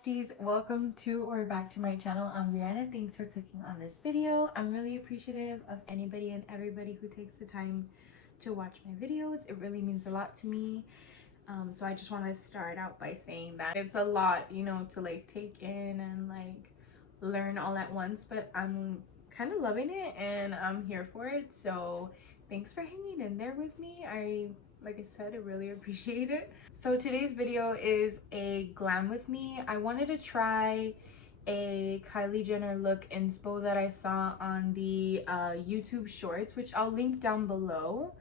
besties, welcome to or back to my channel. I'm Rihanna. Thanks for clicking on this video. I'm really appreciative of anybody and everybody who takes the time to watch my videos. It really means a lot to me. So I just want to start out by saying that it's a lot, you know, to like take in and like learn all at once, but I'm kind of loving it and I'm here for it. So thanks for hanging in there with me. Like I said, I really appreciate it. So today's video is a glam with me. I wanted to try a Kylie Jenner look inspo that I saw on the YouTube shorts, which I'll link down below.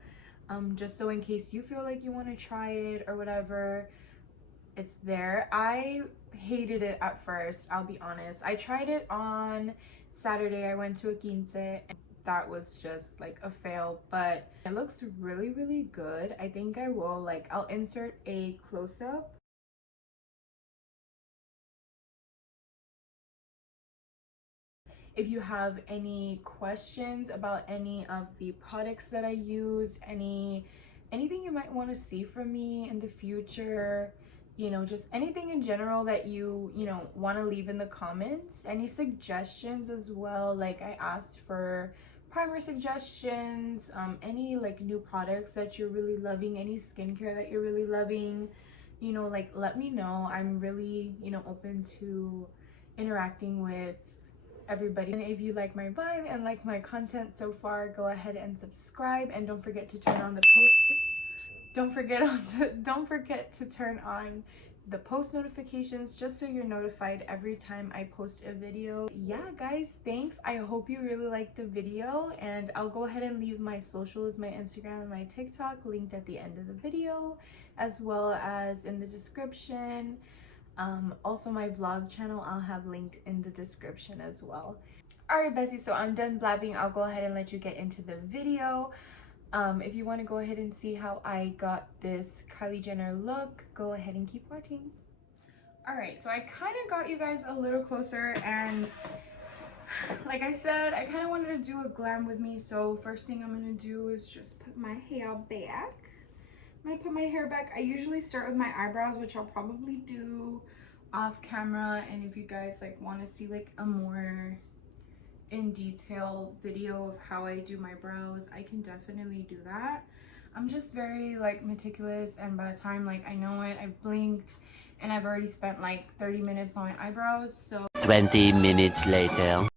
Just so in case you feel like you want to try it or whatever, it's there. I hated it at first, I'll be honest. I tried it on Saturday. I went to a 15 and that was just like a fail, but it looks really good. I think I will, like, I'll insert a close-up. If you have any questions about any of the products that I use, anything you might want to see from me in the future, you know, just anything in general that you know want to leave in the comments, any suggestions as well. Like, I asked for primer suggestions, any like new products that you're really loving, any skincare that you're really loving, you know, like let me know. I'm really, you know, open to interacting with everybody. And if you like my vibe and like my content so far, go ahead and subscribe, and don't forget to turn on the don't forget to turn on the post notifications, just so you're notified every time I post a video. Yeah guys, thanks. I hope you really liked the video, and I'll go ahead and leave my socials, my Instagram and my TikTok, linked at the end of the video, as well as in the description. Also my vlog channel I'll have linked in the description as well. Alright bestie, so I'm done blabbing. I'll go ahead and let you get into the video. If you want to go ahead and see how I got this Kylie Jenner look, go ahead and keep watching. Alright, so I kind of got you guys a little closer, and like I said, I kind of wanted to do a glam with me. So first thing I'm going to do is just put my hair back. I'm gonna put my hair back. I usually start with my eyebrows, which I'll probably do off camera, and if you guys like want to see like a more in detail video of how I do my brows, I can definitely do that. I'm just very like meticulous, and by the time like I know it, I've blinked and I've already spent like 30 minutes on my eyebrows. So 20 minutes later.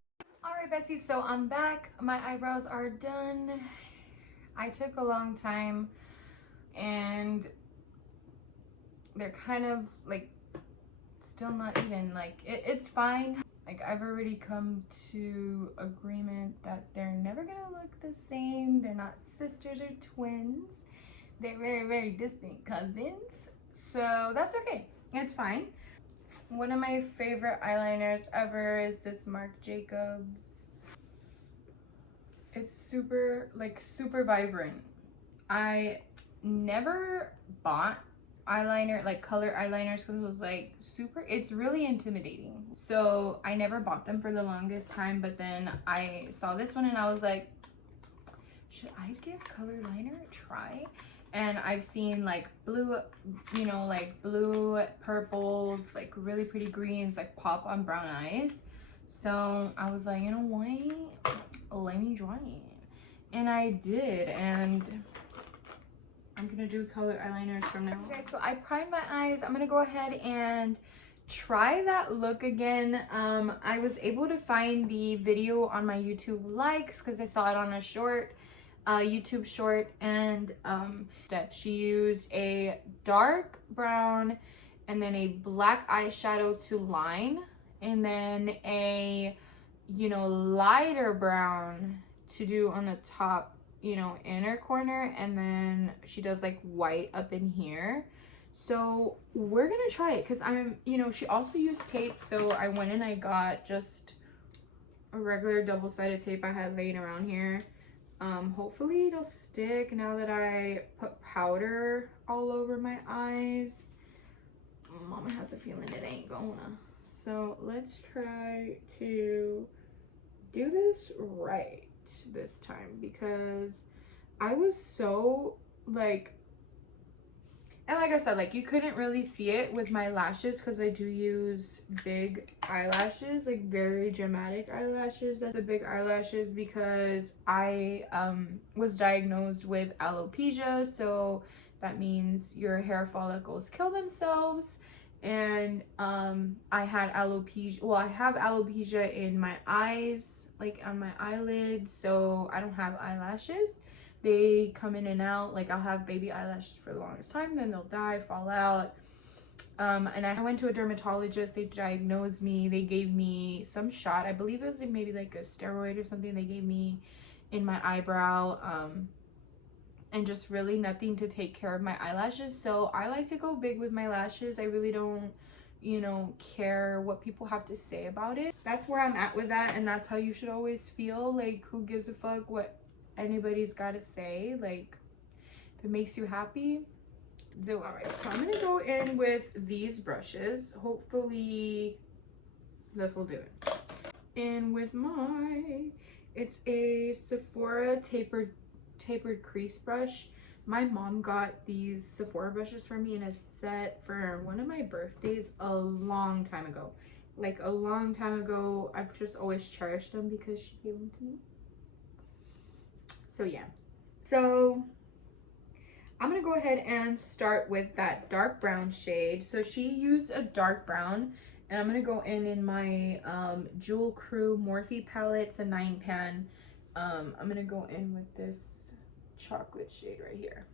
Alright besties, so I'm back. My eyebrows are done. I took a long time and they're kind of like still not even like it's fine. Like, I've already come to agreement that they're never gonna look the same. They're not sisters or twins. They're very distant cousins, so that's okay. It's fine. One of my favorite eyeliners ever is this Marc Jacobs. It's super vibrant. I never bought eyeliner, like color eyeliners, because it was like it's really intimidating, so I never bought them for the longest time. But then I saw this one and I was like, should I give color liner a try? And I've seen like blue, you know, like blue, purples, like really pretty greens like pop on brown eyes. So I was like, you know what, let me try it. And I did, and I'm gonna do color eyeliners from now. Okay, so I primed my eyes. I'm gonna go ahead and try that look again. I was able to find the video on my YouTube likes because I saw it on a short, YouTube short, and that she used a dark brown and then a black eyeshadow to line, and then a, you know, lighter brown to do on the top, you know, inner corner, and then she does like white up in here. So we're gonna try it because I'm, you know, she also used tape, so I went and I got just a regular double-sided tape I had laying around here. Hopefully it'll stick now that I put powder all over my eyes. Mama has a feeling it ain't gonna. So let's try to do this right this time, because I was so like, And like I said, like you couldn't really see it with my lashes because I do use big eyelashes, like very dramatic eyelashes. That's the big eyelashes because I was diagnosed with alopecia, so that means your hair follicles kill themselves. And I had alopecia. Well, I have alopecia in my eyes, like on my eyelids, so I don't have eyelashes. They come in and out. Like I'll have baby eyelashes for the longest time, then they'll die, fall out. And I went to a dermatologist. They diagnosed me. They gave me some shot. I believe it was like maybe like a steroid or something they gave me in my eyebrow. And just really nothing to take care of my eyelashes. So I like to go big with my lashes. I really don't, you know, care what people have to say about it. That's where I'm at with that, and that's how you should always feel. Like, who gives a fuck what anybody's got to say? Like, if it makes you happy, do. All right, so I'm gonna go in with these brushes. Hopefully this will do it. And with it's a Sephora tapered crease brush. My mom got these Sephora brushes for me in a set for one of my birthdays a long time ago. Like a long time ago. I've just always cherished them because she gave them to me. So yeah. So I'm gonna go ahead and start with that dark brown shade. So she used a dark brown, and I'm gonna go in my Jewel Crew Morphe palette. It's a 9-pan. I'm gonna go in with this chocolate shade right here.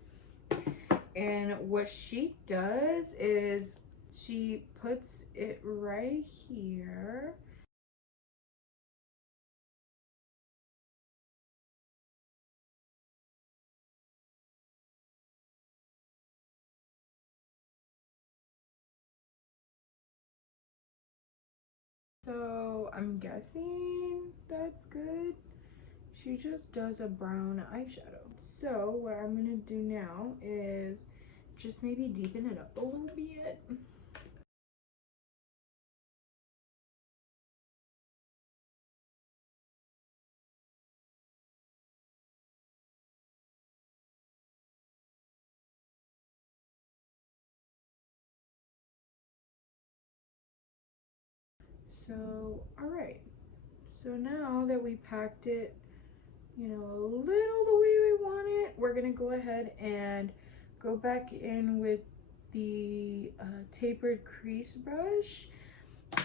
And what she does is she puts it right here. So I'm guessing that's good. She just does a brown eyeshadow. So what I'm gonna do now is just maybe deepen it up a little bit. So, all right. So now that we packed it, you know, a little the way we want it, we're gonna go ahead and go back in with the tapered crease brush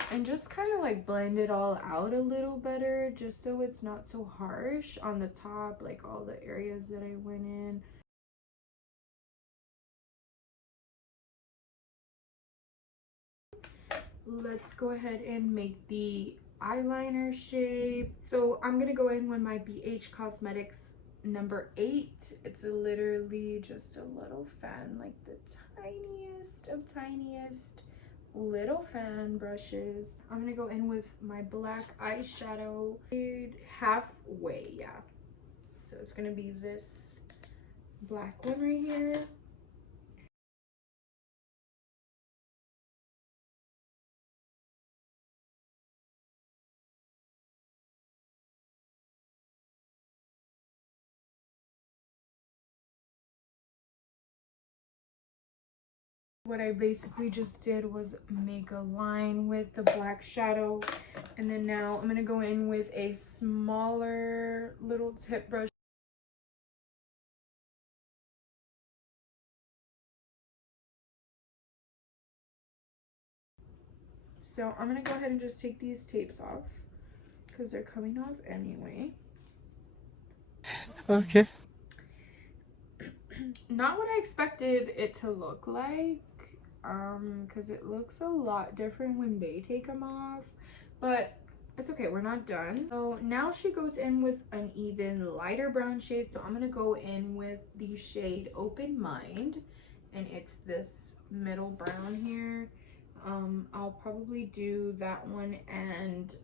and just kind of like blend it all out a little better, just so it's not so harsh on the top, like all the areas that I went in. Let's go ahead and make the eyeliner shape. So I'm gonna go in with my BH Cosmetics number 8. It's literally just a little fan, like the tiniest of tiniest little fan brushes. I'm gonna go in with my black eyeshadow halfway. Yeah, so it's gonna be this black one right here. What I basically just did was make a line with the black shadow, and then now I'm gonna go in with a smaller little tip brush. So I'm gonna go ahead and just take these tapes off because they're coming off anyway. Okay. Not what I expected it to look like, because it looks a lot different when they take them off, but it's okay, we're not done. So now she goes in with an even lighter brown shade, so I'm gonna go in with the shade Open Mind, and it's this middle brown here. I'll probably do that one and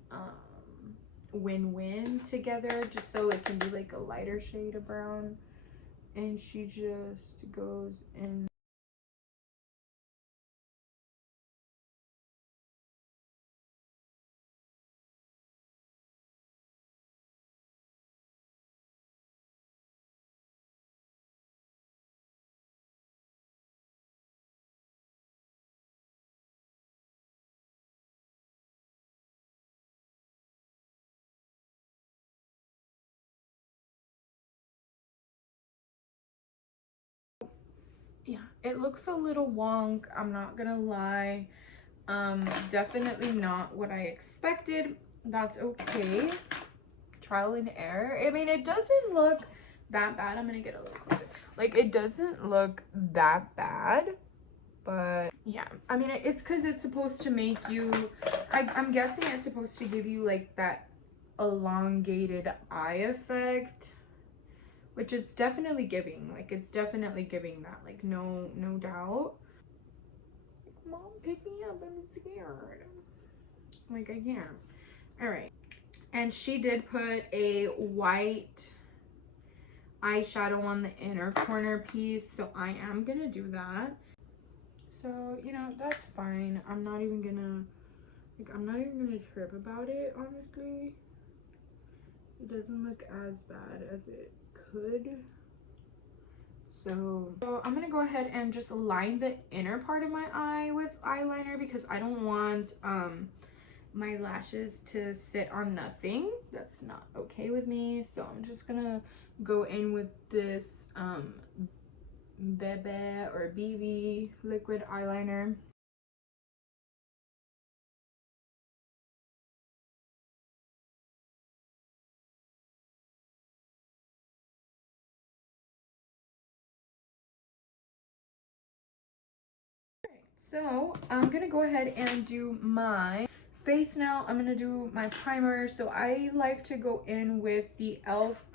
Win Win together, just so it can be like a lighter shade of brown. And she just goes in. It looks a little wonk, I'm not gonna lie. Definitely not what I expected. That's okay. Trial and error. I mean, it doesn't look that bad. I'm gonna get a little closer. Like, it doesn't look that bad, but yeah, I mean, it's because it's supposed to make you, I'm guessing it's supposed to give you like that elongated eye effect, which it's definitely giving. Like, it's definitely giving that, like, no doubt. Mom, pick me up, I'm scared. Like, I can't. All right. And she did put a white eyeshadow on the inner corner piece, so I am gonna do that. So, you know, that's fine. I'm not even gonna trip about it, honestly. It doesn't look as bad as it could. So I'm gonna go ahead and just line the inner part of my eye with eyeliner because I don't want my lashes to sit on nothing. That's not okay with me. So I'm just gonna go in with this Bebe or BB liquid eyeliner. So I'm gonna go ahead and do my face now. I'm gonna do my primer. So I like to go in with the E.L.F.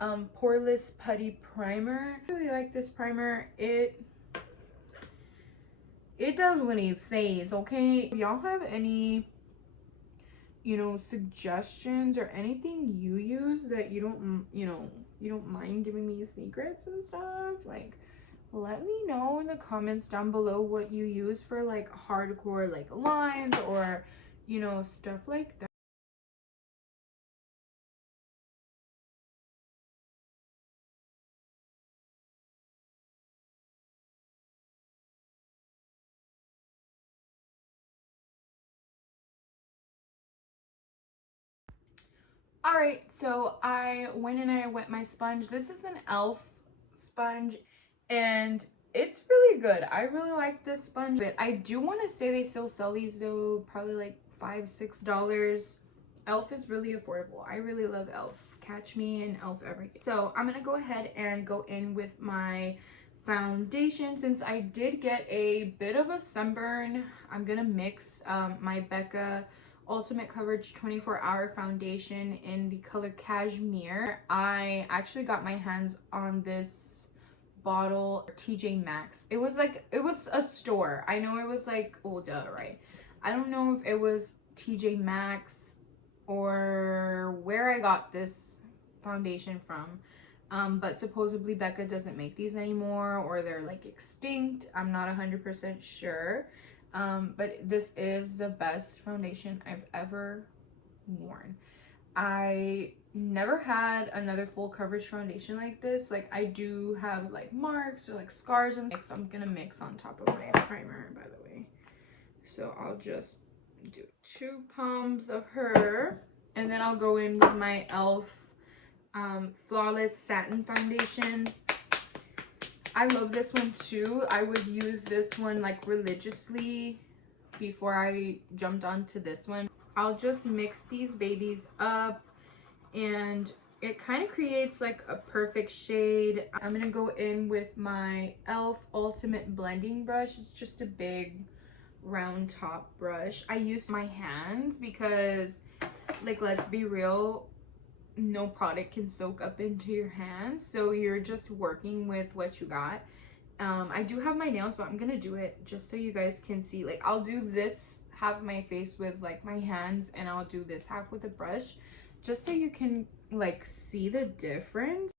Poreless Putty Primer. I really like this primer. It does what it says, okay? If y'all have any, you know, suggestions or anything you use that you don't, you don't mind giving me secrets and stuff, like, let me know in the comments down below what you use for like hardcore like lines or, you know, stuff like that. All right, so I went and I wet my sponge. This is an E.L.F. sponge and it's really good. I really like this sponge, but I do want to say they still sell these though, probably like $5-6. E.L.F. is really affordable. I really love E.L.F. Catch me in E.L.F. everything. So I'm gonna go ahead and go in with my foundation. Since I did get a bit of a sunburn, I'm gonna mix my Becca Ultimate Coverage 24-Hour Foundation in the color Cashmere. I actually got my hands on this bottle, TJ Maxx. It was a store. I know it was like, oh duh, right? I don't know if it was TJ Maxx or where I got this foundation from. But supposedly Becca doesn't make these anymore, or they're like extinct. I'm not 100% sure. But this is the best foundation I've ever worn. I never had another full coverage foundation like this. Like, I do have like marks or like scars and things. I'm gonna mix on top of my primer, by the way. So I'll just do 2 pumps of her, and then I'll go in with my E.L.F. Flawless Satin Foundation. I love this one too. I would use this one like religiously before I jumped onto this one. I'll just mix these babies up and it kind of creates like a perfect shade. I'm gonna go in with my E.L.F. Ultimate Blending Brush. It's just a big round top brush. I use my hands because, like, let's be real, no product can soak up into your hands, so you're just working with what you got. I do have my nails, but I'm gonna do it just so you guys can see. Like, I'll do this half of my face with like my hands, and I'll do this half with a brush just so you can like see the difference.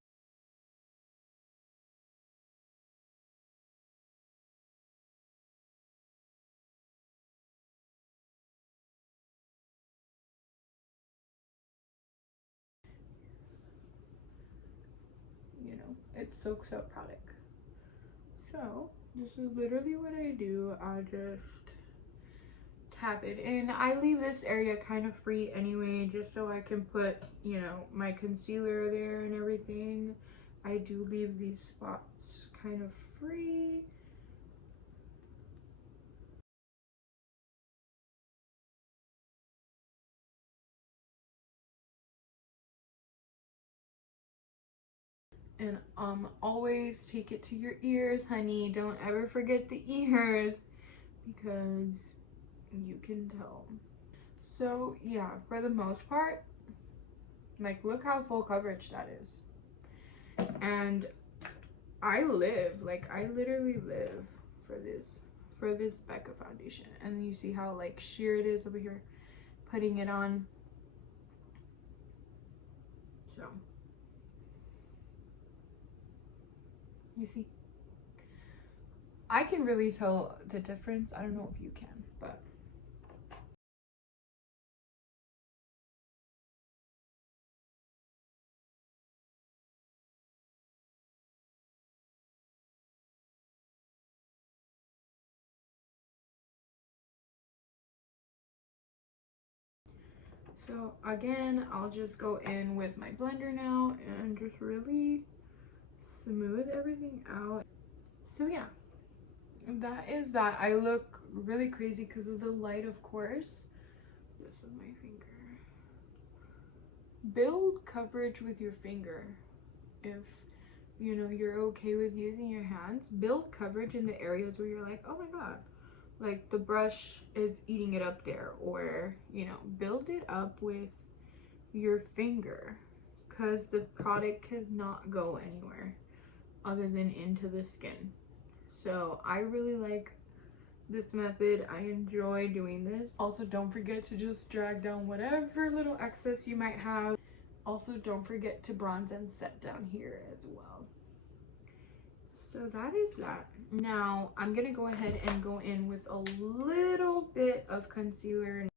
You know, it soaks up product. So this is literally what I do. I just tap it in. I leave this area kind of free anyway, just so I can put, you know, my concealer there and everything. I do leave these spots kind of free. And always take it to your ears, honey. Don't ever forget the ears because you can tell. So yeah, for the most part, like, look how full coverage that is. And I literally live for this Becca foundation. And you see how like sheer it is over here, putting it on. So you see, I can really tell the difference. I don't know if you can, but so again, I'll just go in with my blender now and just really smooth everything out. So yeah, that is that. I look really crazy because of the light, of course. This is my finger. Build coverage with your finger. If you know you're okay with using your hands, build coverage in the areas where you're like, oh my god, like the brush is eating it up there, or you know, build it up with your finger, because the product cannot go anywhere other than into the skin. So I really like this method. I enjoy doing this. Also, don't forget to just drag down whatever little excess you might have. Also, don't forget to bronze and set down here as well. So that is that. Now I'm gonna go ahead and go in with a little bit of concealer.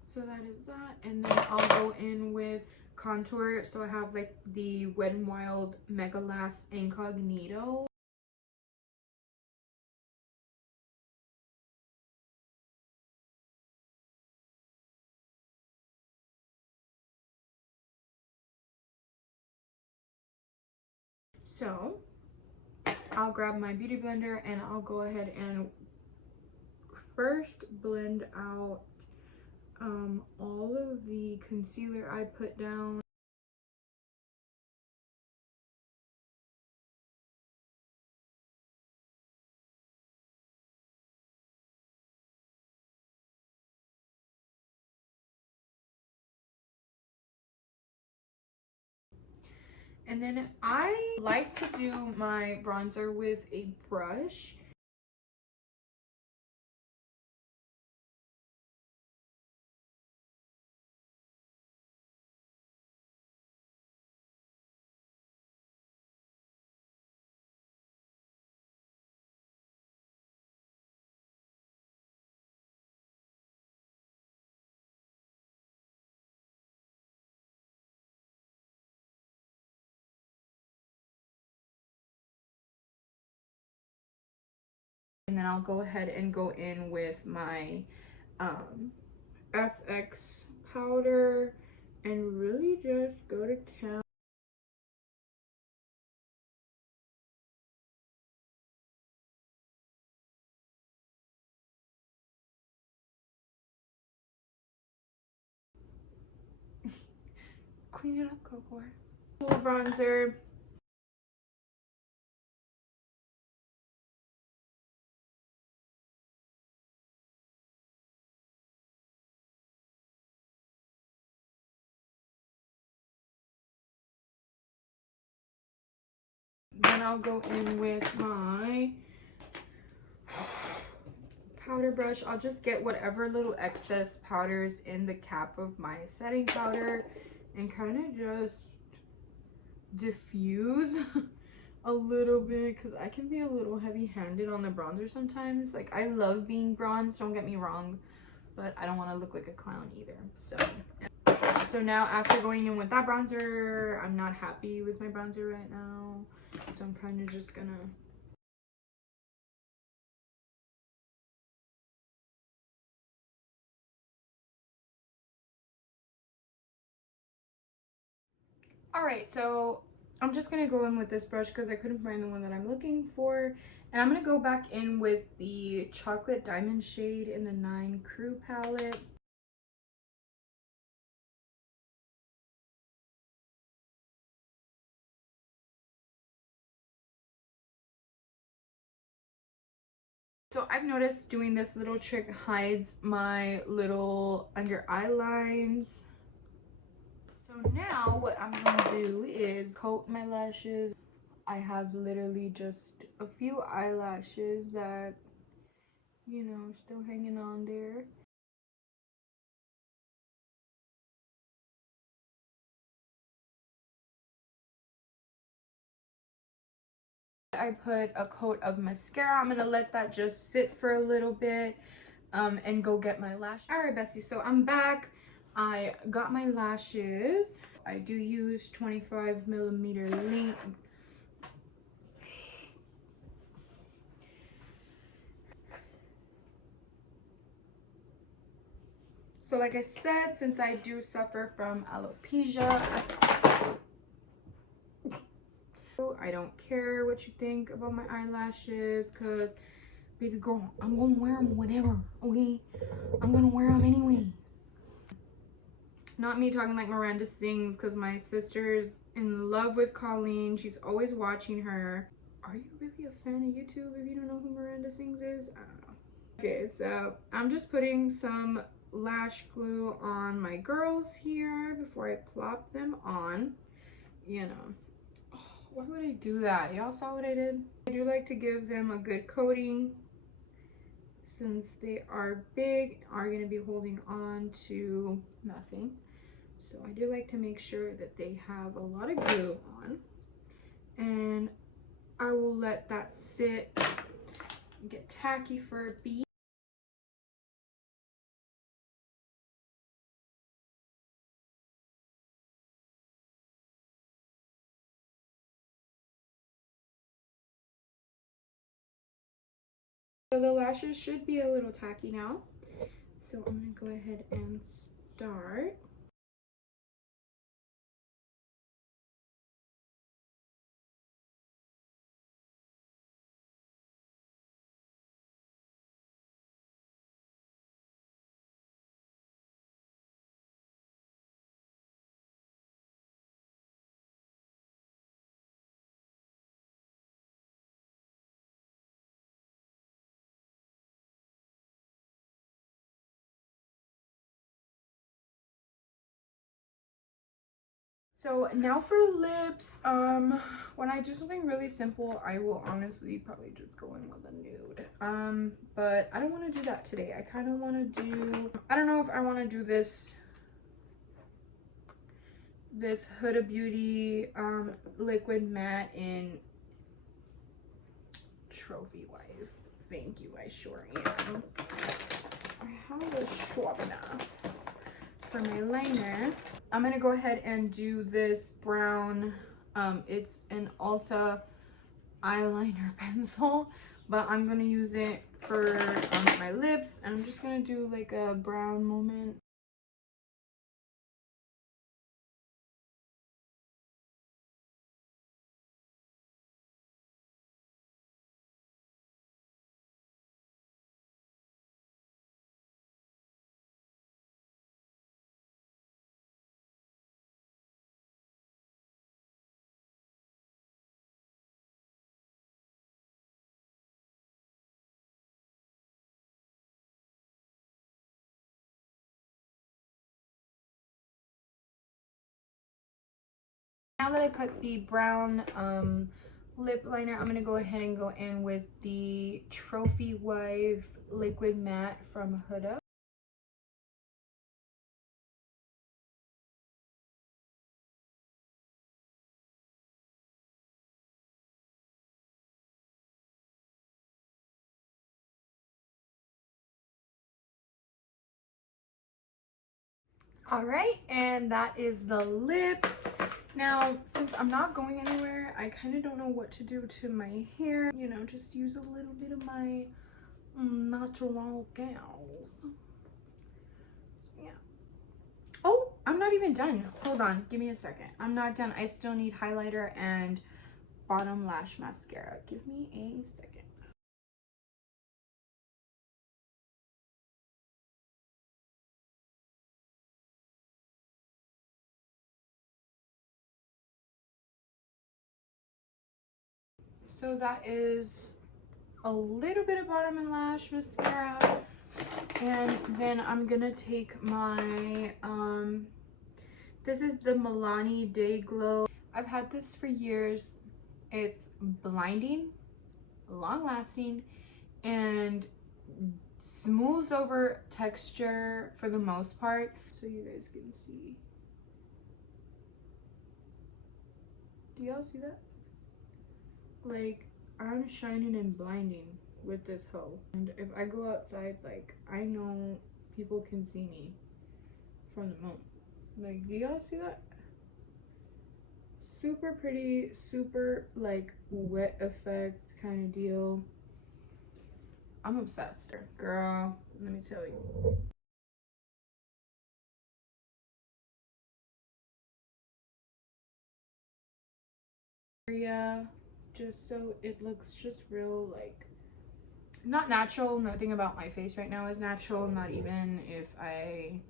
So that is that, and then I'll go in with contour. So I have like the Wet n Wild Mega Last Incognito. So I'll grab my beauty blender and I'll go ahead and first blend out all of the concealer I put down. And then I like to do my bronzer with a brush. And then I'll go ahead and go in with my FX powder and really just go to town. Clean it up, Coco. Little bronzer. Then I'll go in with my powder brush. I'll just get whatever little excess powders in the cap of my setting powder and kind of just diffuse a little bit, because I can be a little heavy-handed on the bronzer sometimes. Like, I love being bronzed, don't get me wrong, but I don't want to look like a clown either. So now after going in with that bronzer, I'm not happy with my bronzer right now, so I'm kind of just gonna Alright, so I'm just gonna go in with this brush because I couldn't find the one that I'm looking for, And I'm gonna go back in with the chocolate diamond shade in the 9 Crew palette. So I've noticed doing this little trick hides my little under eye lines. So now what I'm gonna do is coat my lashes. I have literally just a few eyelashes that, you know, still hanging on there. I put a coat of mascara. I'm gonna let that just sit for a little bit and go get my lash. All right, Bestie, so I'm back. I got my lashes. I do use 25mm length. So like I said, since I do suffer from alopecia, I don't care what you think about my eyelashes, because baby girl, I'm gonna wear them whenever, okay? I'm gonna wear them anyways. Not me talking like Miranda Sings, because my sister's in love with Colleen. She's always watching her. Are you really a fan of YouTube if you don't know who Miranda Sings is? I don't know. Okay, so I'm just putting some lash glue on my girls here before I plop them on. You know, why would I do that? Y'all saw what I did? I do like to give them a good coating, since they are big, are going to be holding on to nothing. So I do like to make sure that they have a lot of glue on, and I will let that sit and get tacky for a beat. So the lashes should be a little tacky now. So I'm going to go ahead and start. So now for lips, when I do something really simple, I will honestly probably just go in with a nude. But I don't want to do that today. I kind of want to do, I don't know if I want to do this Huda Beauty liquid matte in Trophy Wife. Thank you, I sure am. I have a sharpener for my liner. I'm gonna go ahead and do this brown, it's an Ulta eyeliner pencil, but I'm gonna use it for my lips, and I'm just gonna do like a brown moment. Now that I put the brown lip liner, I'm gonna go ahead and go in with the Trophy Wife liquid matte from Huda. All right, and that is the lips. Now, since I'm not going anywhere, I kind of don't know what to do to my hair. You know, just use a little bit of my natural gals. So, yeah. Oh, I'm not even done. Hold on, give me a second. I'm not done. I still need highlighter and bottom lash mascara. Give me a second. So that is a little bit of bottom and lash mascara. And then I'm gonna take my, this is the Milani Day Glow. I've had this for years. It's blinding, long lasting, and smooths over texture for the most part. So you guys can see. Do y'all see that? Like, I'm shining and blinding with this hoe. And if I go outside, like, I know people can see me from the moon. Like, do y'all see that? Super pretty, super like wet effect kind of deal. I'm obsessed. Girl, let me tell you. Area, just so it looks just real, like, not natural. Nothing about my face right now is natural. Not even if I,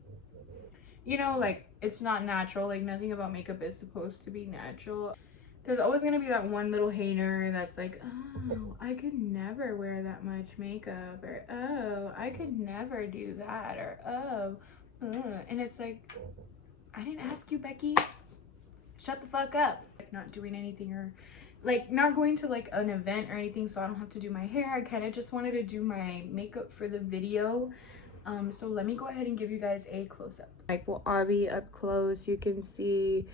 you know, like, it's not natural. Like, nothing about makeup is supposed to be natural. There's always gonna be that one little hater that's like, oh, I could never wear that much makeup, or oh, I could never do that, or oh, and it's like, I didn't ask you, Becky. Shut the fuck up. Like, not doing anything, or like not going to like an event or anything, so I don't have to do my hair. I kind of just wanted to do my makeup for the video. So let me go ahead and give you guys a close-up. Like, well, obvi up close, you can see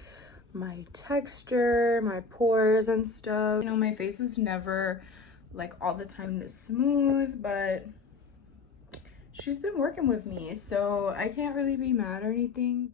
my texture, my pores and stuff. You know, my face is never like all the time this smooth, but she's been working with me, so I can't really be mad or anything.